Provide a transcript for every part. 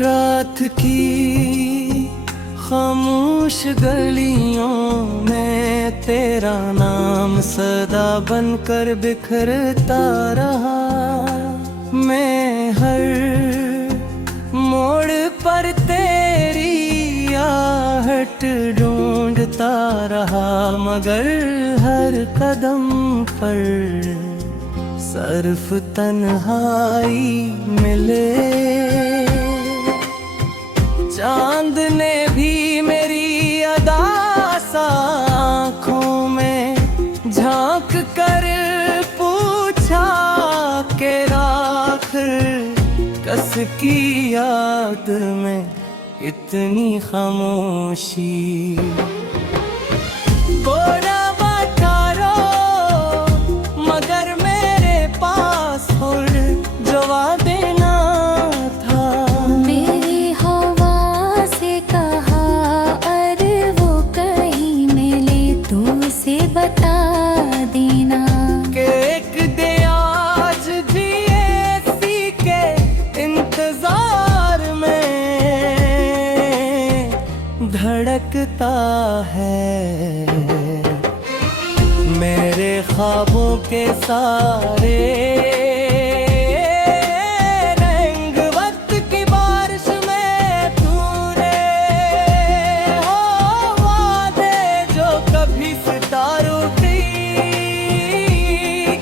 रात की खामोश गलियों में तेरा नाम सदा बनकर बिखरता रहा। मैं हर मोड़ पर तेरी आहट ढूंढता रहा, मगर हर कदम पर सिर्फ तन्हाई मिले। चांद ने भी मेरी अदास आँखों में झांक कर पूछा कि आखिर कस की याद में इतनी खामोशी। बोला बता मगर मेरे पास और जवाब देना था। मेरी हवा से कहा अरे वो कहीं मिले तो उसे बता देना कि एक दे आज भी ऐसी के इंतजार में धड़कता है मेरे ख्वाबों के सारे रंग। वक्त की बारिश में तूने हो वादे जो कभी सितारों की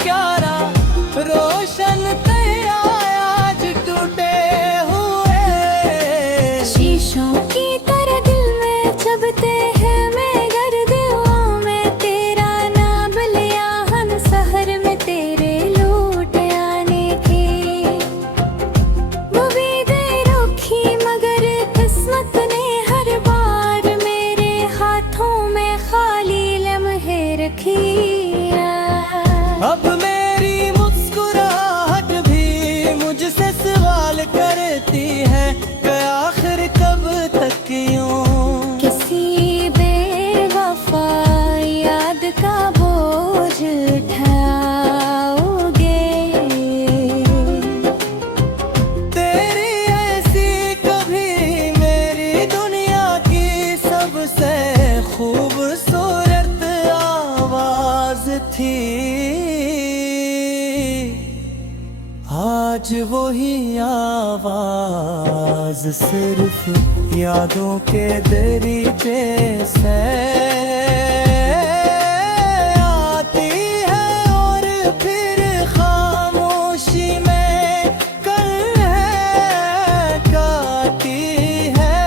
क्यारा रोशन थे आज टूटे हुए। शीशों की तरह दिल में चबते हैं मगर दुआओं में तेरा नाम लिया हम शहर में तेरे लौट आने की। उम्मीदें रखी मगर किस्मत ने हर बार मेरे हाथों में खाली लम्हे रखी। अब मेरी मुस्कुराहट भी मुझसे सवाल करती है कि आखिर कब तक यूं किसी बेवफा याद का बोझ उठाओगे। तेरी ऐसी कभी मेरी दुनिया की सबसे खूबसूरत आवाज थी। आज वही आवाज सिर्फ यादों के दरीचे से आती है और फिर खामोशी में कल है गाती है।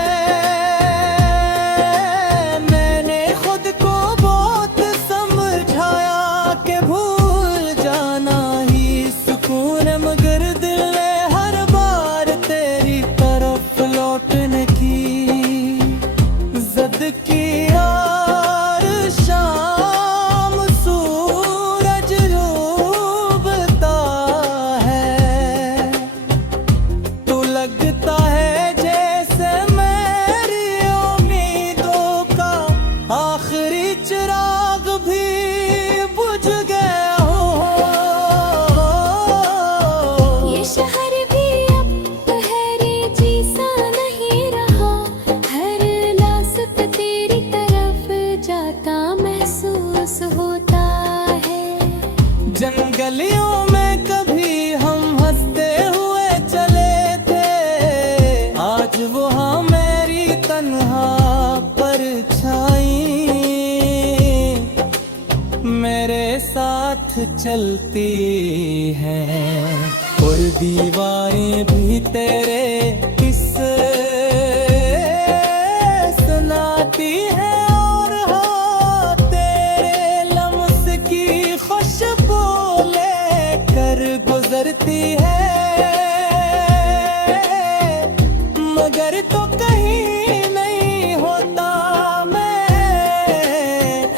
मैंने खुद को बहुत समझाया कि भूल जाना ही सुकून है, मगर दिल ने हर बार तेरी तरफ लौटने की जिद की। यार शाम सूरज डूबता है तो लगता है जैसे मेरी उम्मीदों का आखिरी चिराग भी बुझ गया हो। ये शहर भी अब पहरे जैसा नहीं रहा, हर लासत तेरी तरफ जाता महसूस होता है। जंगलियों में कभी हम हंसते हुए चले थे, आज वो मेरी तन्हा परछाई मेरे साथ चलती हैं और दीवारें भी तेरे किस्से सुनाती हैं और हाँ तेरे लम्स की खुशबू लेकर गुजरती है। मगर तो कहीं नहीं होता मैं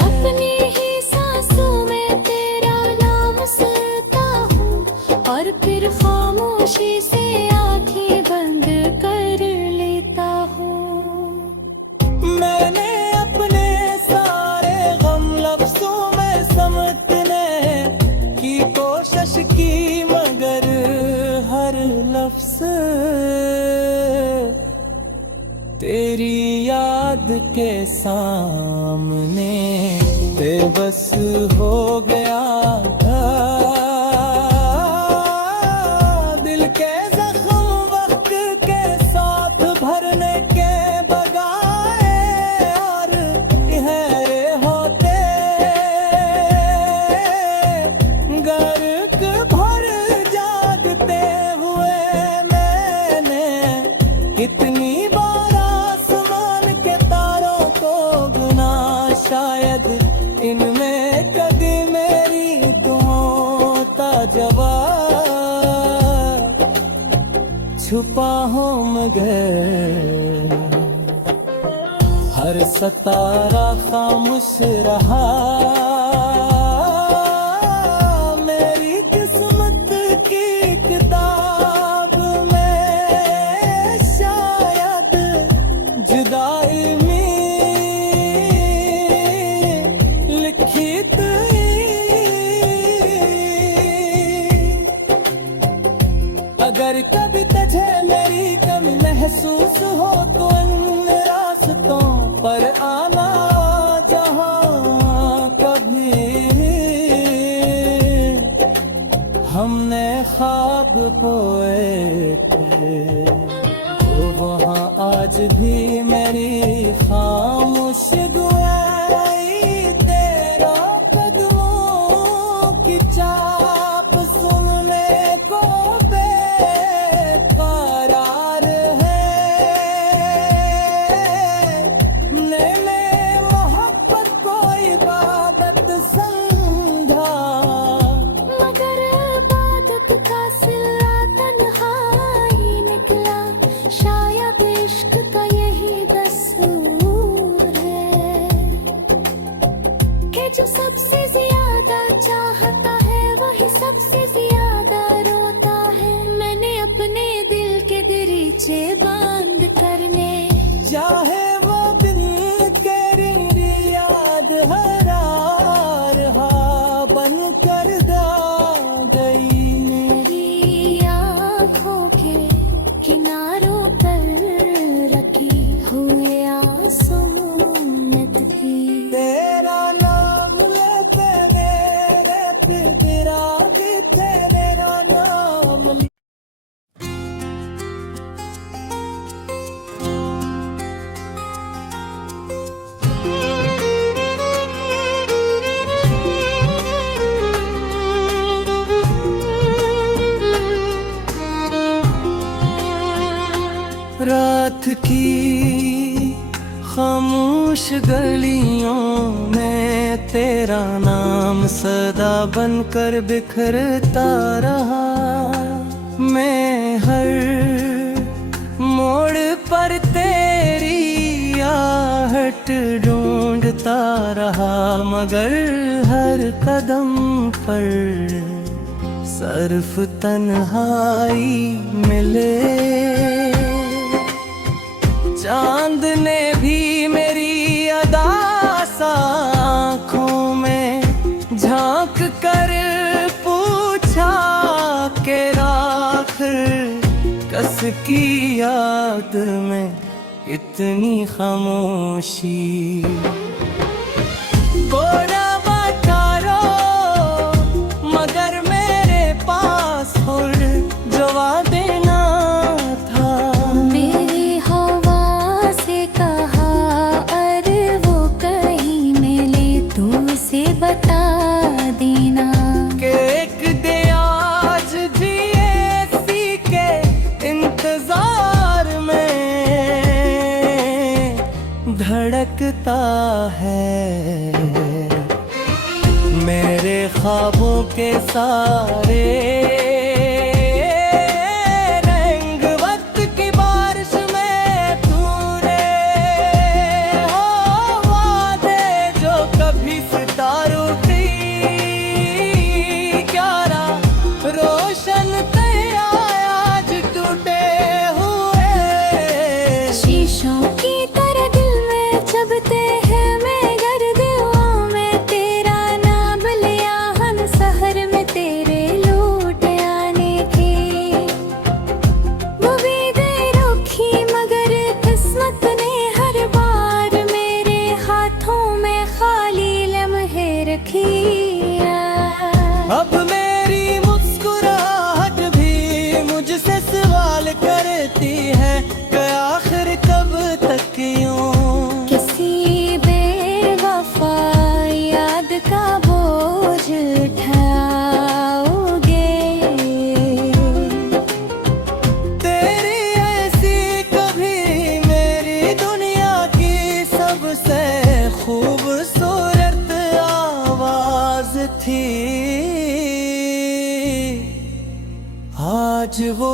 अपनी ही सांसों में तेरा नाम सुनता हूँ और फिर खामोशी से आंखें बंद कर लेता हूँ। मैंने अपने सारे गम लफ्जों में समेटने की कोशिश की, मगर हर लफ्ज तेरी याद के सामने बेबस हो गया था। दिल के जख्म वक्त के साथ भरने के बगाए और ठहरे होते गर्क भर जागते हुए मैंने कितनी बार आसमान के तारों को गुना, शायद इनमें कभी मेरी दुआओं का जवाब छुपा हो मगर हर सतारा खामोश रहा। मेरी किस्मत की किताब में शायद जुदाई में लिखी थी। अगर कभी तुझे मेरी कमी महसूस हो तो इन रास्तों पर आना जहाँ कभी हमने ख्वाब बोए थे, वो वहाँ आज भी मेरी खामोश दुआई तेरा कदमों की चाप सुनने को बेकरार है। मैंने मोहब्बत को इबादत समझा, मगर इबादत का सिला तन्हाई निकला। शायद इश्क का यही दस्तूर है कि जो सबसे ज्यादा चाहता है वही सबसे ज्यादा रोता है। मैंने अपने दिल के दरीचे बंद करने, चाहे वो बिन तेरी याद हरार बन कर दा गई। मेरी आँखों के किनारों पर रखी हुए आंसू में थी। तेरा नाम लेते मेरे तेरा जीते मेरा नाम। रात की खामोश गलियों में तेरा नाम सदा बनकर बिखरता रहा। मैं हर मोड़ पर तेरी आहट ढूंढता रहा, मगर हर कदम पर सिर्फ तन्हाई मिले। चांद ने भी मेरी अदास आँखों में झांक कर पूछा के राख कस की याद में इतनी खामोशी। बोला बातारो मगर मेरे पास और जवाब देना था। मेरी हवा से कहा अरे वो कहीं मिले तू उसे बता देना। कि एक दे आज भी ऐसी के इंतजार में धड़कता है मेरे ख्वाबों के सारे रंग। वक्त की बारिश में पूरे हो वादे जो कभी सितारों की क्यारा रोशन थे आज टूटे हुए। शीशों की तरह दिल में जबते हैं मैं गर्द में तेरा नाम लिया हम शहर में तेरे लूट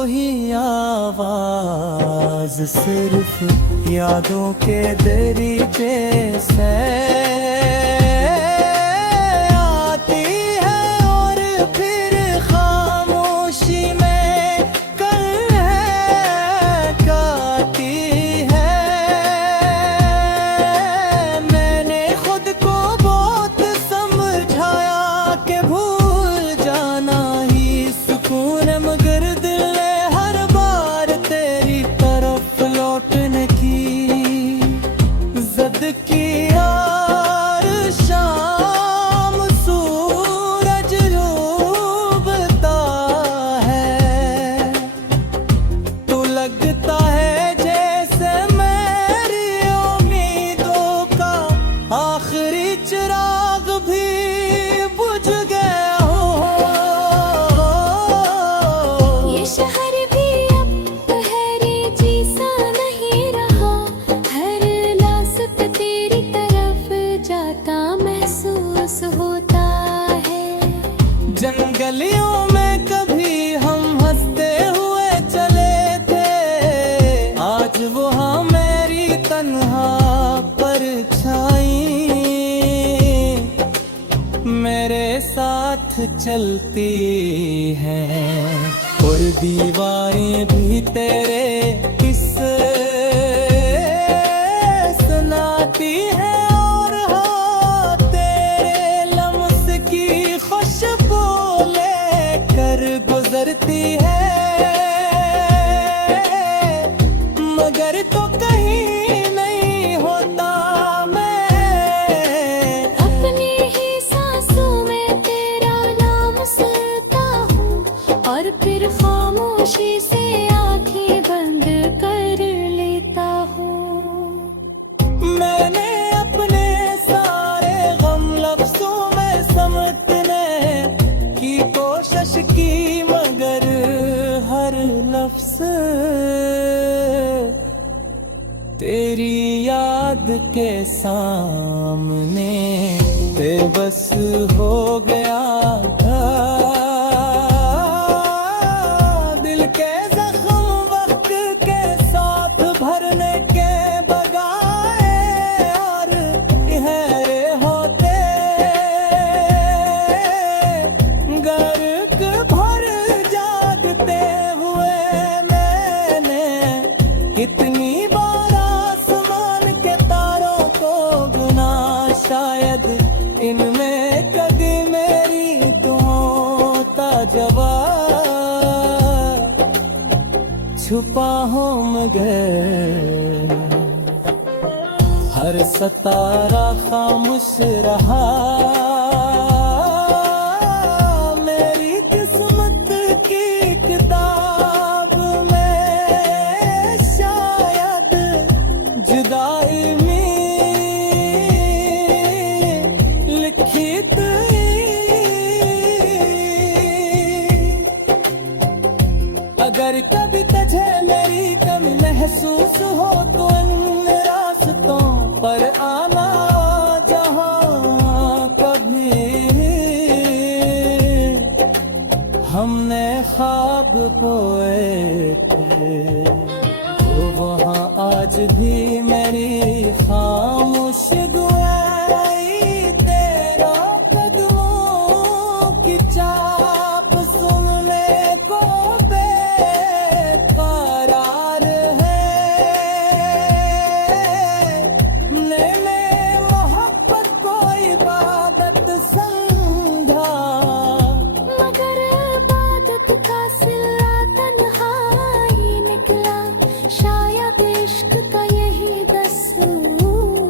कोई आवाज, सिर्फ यादों के दरीचे से आती है और फिर खामोशी में कहती है। मैंने खुद को बहुत समझाया कि भूल जाना ही सुकून है, मगर दिल ने हर बार तेरी तरफ लौटने की जिद की। यार शाम सूरज डूबता है तो लगता है जैसे मेरी उम्मीदों का आखिरी चिराग भी बुझ गया हो। ये शहर भी अब पहरे जैसा नहीं रहा, हर लासत तेरी तरफ जाता महसूस होता है। जंगलियों में कभी हम हंसते हुए चले थे, आज वहाँ मेरी तन्हा परछाई मेरे साथ चलती हैं, और दीवारें भी तेरे किस्से सुनाती हैं, और हाँ तेरे लम्स की खुशबू लेकर गुजरती है। मगर तो कहीं नहीं होता मैं, अपनी ही सांसों में तेरा नाम सुनता हूँ, और फिर खामोशी से आंखें बंद कर लेता हूँ। मैंने अपने सारे गम लफ्जों में समेटने की कोशिश की, मगर हर लफ्ज तेरी याद के सामने बेबस हो गया था। दिल के जख्म वक्त के साथ भरने के बगाए और गहरे होते, गर्क भर जागते हुए मैंने कितनी बार आसमान के तारों को गुना, शायद इनमें कभी मेरी दुआओं का जवाब छुपा हो, मगर हर सतारा खामोश रहा। मेरी किस्मत की किताब में शायद जुदाई में लिखी थी। अगर कभी तुझे मेरी कमी महसूस हो तो इन रास्तों पर आना, जहाँ कभी हमने ख्वाब बोए थे, तो वहाँ आज भी मेरी खामोश दुआएं तेरा कदमों की चाप सुनने को बेकरार है। मैंने मोहब्बत को इबादत समझा, मगर इबादत का सिला तन्हाई निकला, शायद इश्क का यही दस्तूर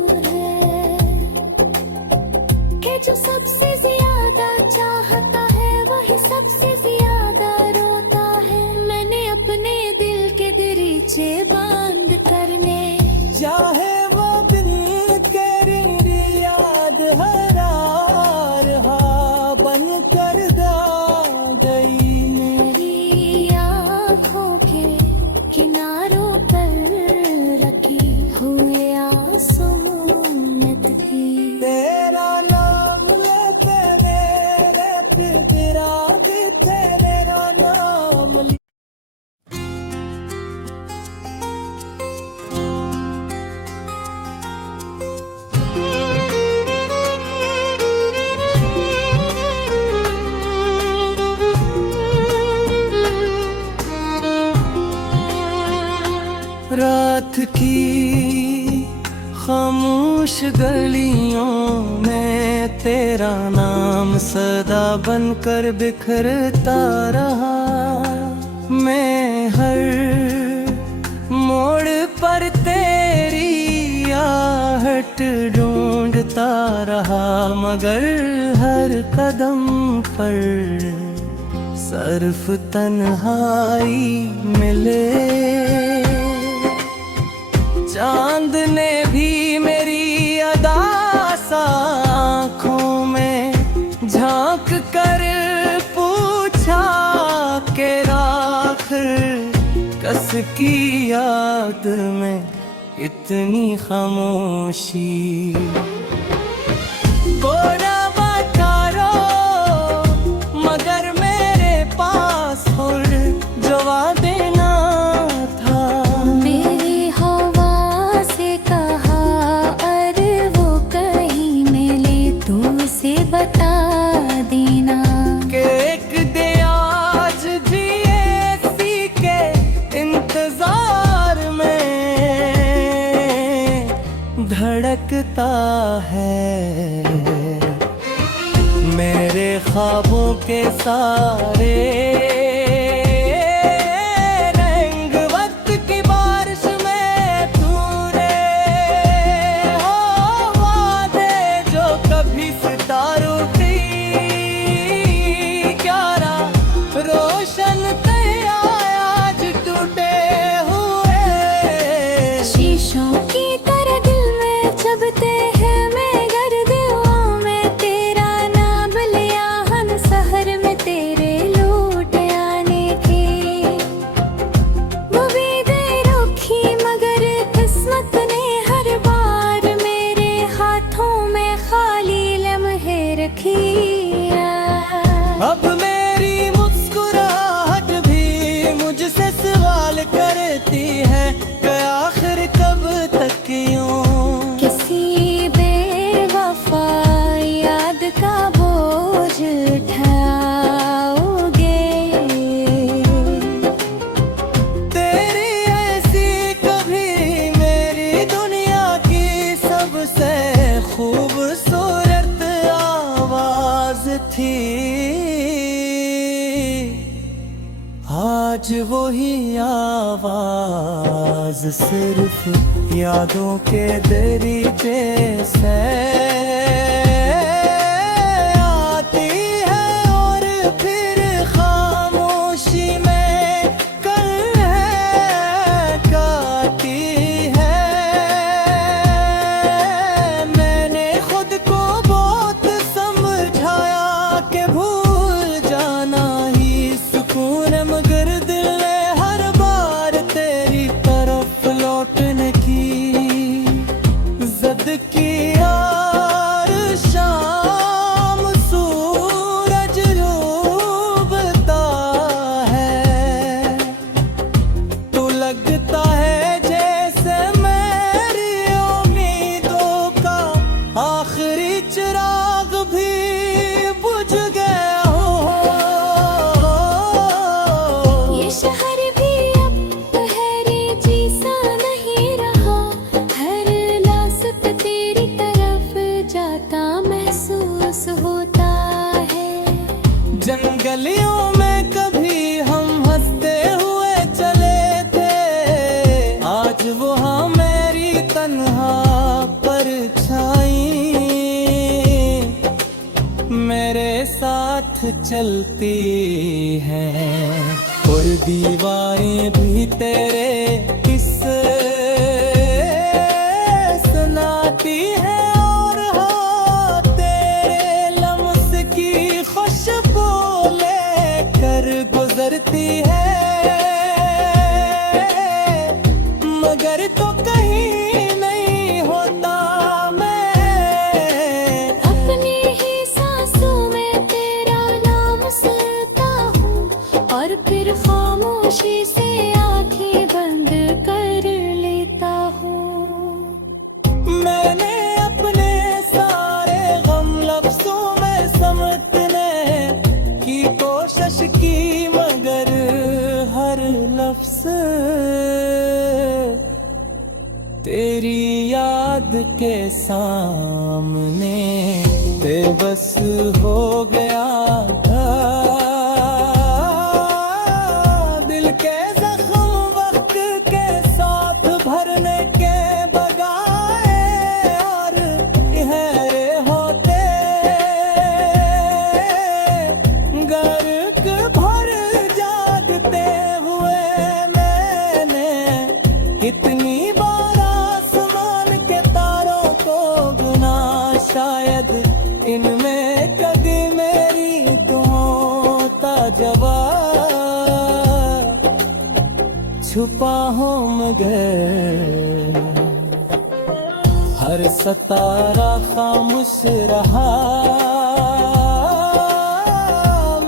रात की खामोश गलियों में तेरा नाम सदा बनकर बिखरता रहा। मैं हर मोड़ पर तेरी आहट ढूंढता रहा, मगर हर कदम पर सिर्फ तन्हाई मिले। चांद ने भी मेरी अदा सा आँखों में झांक कर पूछा के राख कस की याद में इतनी खामोशी। बोला बता मगर मेरे पास और जवाब देना था। मेरी हवा से कहा अरे वो कहीं मिले तो उसे बता देना कि एक दे आज जिए सी के इंतजार में धड़कता है मेरे ख्वाबों के सारे रंग। वक्त की बारिश में तूने हो वादे जो कभी सितारों की क्यारा रोशन थे आज टूटे हुए। शीशों की तरह दिल में चबते हैं मगर दुआओं में तेरा नाम लिया हम शहर में तेरे लौट आने की। उम्मीदें रखी मगर किस्मत ने हर बार मेरे हाथों में खाली लम्हे रखी। अब मेरी मुस्कुराहट भी मुझसे सवाल करती है कि आखिर कब तक यूं किसी बेवफा याद का बोझ उठाओगे। तेरी ऐसी कभी मेरी दुनिया की सबसे खूबसूरत आवाज थी। आज वही आवाज सिर्फ यादों के दरीचे से आती है और फिर खामोशी में कल है गाती है। मैंने खुद को बहुत समझाया कि भूल जाना ही सुकून है, मगर दिल ने हर बार तेरी तरफ लौटने की जिद की। यार शाम सूरज डूबता है तो लगता है जैसे मेरी उम्मीदों का आखिरी चिराग भी बुझ गया हो। ये शहर भी अब ठहरे जैसा नहीं रहा, हर लासत तेरी तरफ जाता महसूस होता है। जंगलियों में कभी हम हंसते हुए चले थे, आज वो हाँ मेरी तन्हा परछाई मेरे साथ चलती हैं और दीवारें भी तेरे किस्से सुनाती हैं और हाँ तेरे लम्स की खुशबू लेकर गुजरती है। मगर तो कहीं नहीं होता मैं अपनी ही सांसों में तेरा नाम सुनता हूँ और फिर खामोशी से आंखें बंद कर लेता हूँ। मैंने अपने सारे गम लफ्जों में समेटने की कोशिश की, मगर हर लफ्ज याद के सामने बेबस हो गया था। दिल के जख्म वक्त के साथ भरने के बजाय और गहरे होते, गर्क भर जागते हुए मैंने कितनी बार आसमान के तारों को गुना, शायद इनमें कभी मेरी दुआओं का जवाब छुपा हो मगर हर सतारा खामोश रहा।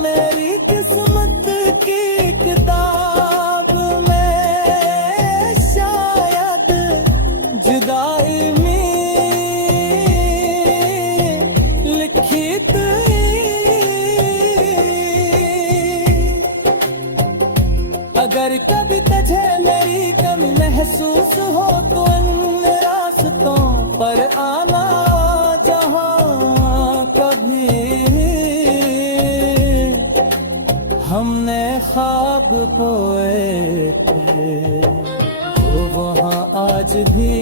मेरी किस्मत की किताब में शायद जुदाई में लिखी थी। अगर कभी तुझे मेरी कमी महसूस हो तो इन रास्तों पर आना जहाँ कभी हमने ख्वाब खोए थे, वो वहाँ आज भी